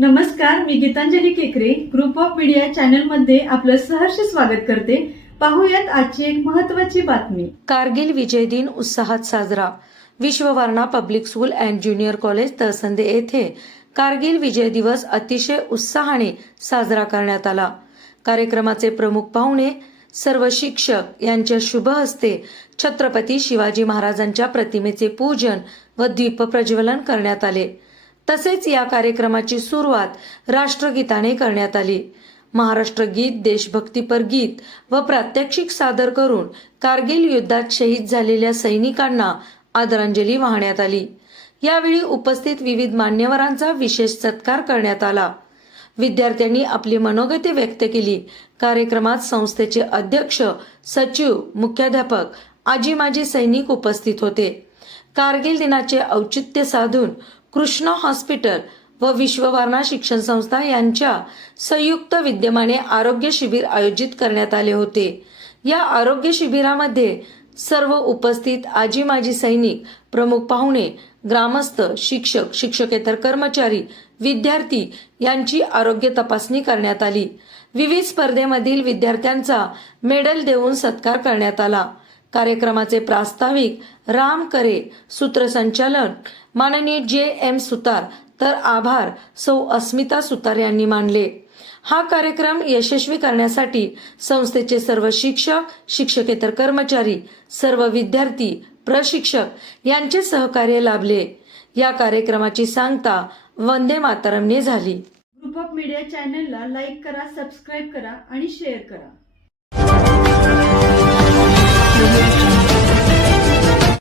नमस्कार मी गीतांजली केकरे. Group of media चॅनलमध्ये आपलं सहर्ष स्वागत करते. पाहूयात आजची एक महत्वाची बातमी. कारगिल विजय दिन उत्साहात साजरा. Vishwavarana public school and junior college तहसंदे येथे कारगिल विजय दिवस अतिशय उत्साहाने साजरा करण्यात आला. कार्यक्रमाचे प्रमुख पाहुणे सर्व शिक्षक यांच्या शुभ हस्ते छत्रपती शिवाजी महाराजांच्या प्रतिमेचे पूजन व दीप प्रज्वलन करण्यात आले. तसेच या कार्यक्रमाची सुरुवात राष्ट्रगीताने करण्यात आली. महाराष्ट्र गीत देशभक्तीपर गीत व प्रात्यक्षिक सादर करून कारगिल युद्धात शहीद झालेल्या सैनिकांना आदरांजली वाहण्यात आली. यावेळी उपस्थित विविध मान्यवरांचा विशेष सत्कार करण्यात आला. विद्यार्थ्यांनी आपली मनोगती व्यक्त केली. कार्यक्रमात संस्थेचे अध्यक्ष सचिव मुख्याध्यापक आजी माजी सैनिक उपस्थित होते. कारगिल दिनाचे औचित्य साधून कृष्णा हॉस्पिटल व विश्ववारणा शिक्षण संस्था यांच्या संयुक्त विद्यमाने आरोग्य शिबिर आयोजित करण्यात आले होते. या आरोग्य शिबिरामध्ये सर्व उपस्थित आजी माजी सैनिक प्रमुख पाहुणे ग्रामस्थ शिक्षक शिक्षकेतर कर्मचारी विद्यार्थी यांची आरोग्य तपासणी करण्यात आली. विविध स्पर्धेमधील विद्यार्थ्यांचा मेडल देऊन सत्कार करण्यात आला. कार्यक्रमाचे प्रास्ताविक राम करे सूत्रसंचालन माननीय जे एम सुतार तर आभार सौ अस्मिता सुतार यांनी मानले. हा कार्यक्रम यशस्वी करण्यासाठी संस्थेचे सर्व शिक्षक शिक्षकेतर कर्मचारी सर्व विद्यार्थी प्रशिक्षक यांचे सहकार्य लाभले. या कार्यक्रमाची सांगता वंदे मातरमने झाली. ग्रुप ऑफ मीडिया चॅनलला लाईक करा सबस्क्राईब करा आणि शेअर करा.